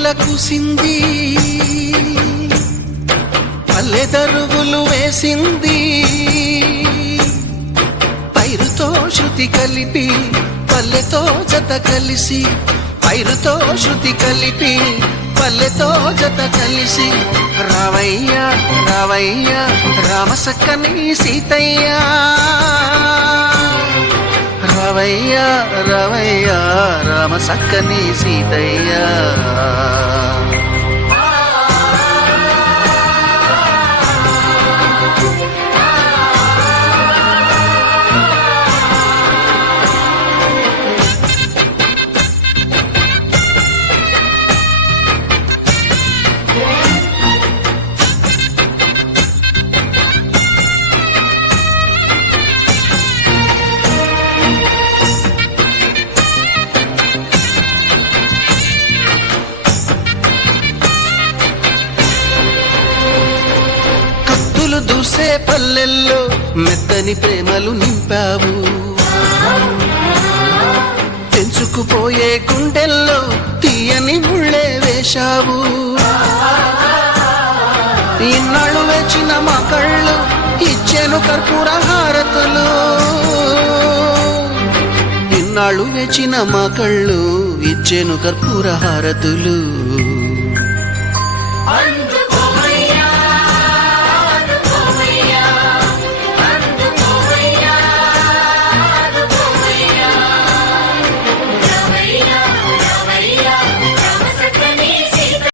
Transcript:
పూల కుసింది, పల్లె దరుగులు వేసింది. పైరుతో శృతి కలిపి పల్లెతో జత కలిసి, పైరుతో శృతి కలిపి పల్లెతో జత కలిసి, రావయ్యా రావయ్యా రామసక్కని సీతయ్యా, రావయ్యా రావయ్యా రామసక్కని సీతయ్యా. దూసే పల్లెల్లో మెత్తని ప్రేమలు నింపావు, తెంచుకుపోయే గుండెల్లో తీయని ముళ్ళే వేశావు. ఇన్నాళ్ళు వేచిన మా కళ్ళు ఇచ్చేను కర్పూర హారతులు, ఇన్నాళ్ళు వేచిన మా కళ్ళు ఇచ్చేను కర్పూర హారతులు.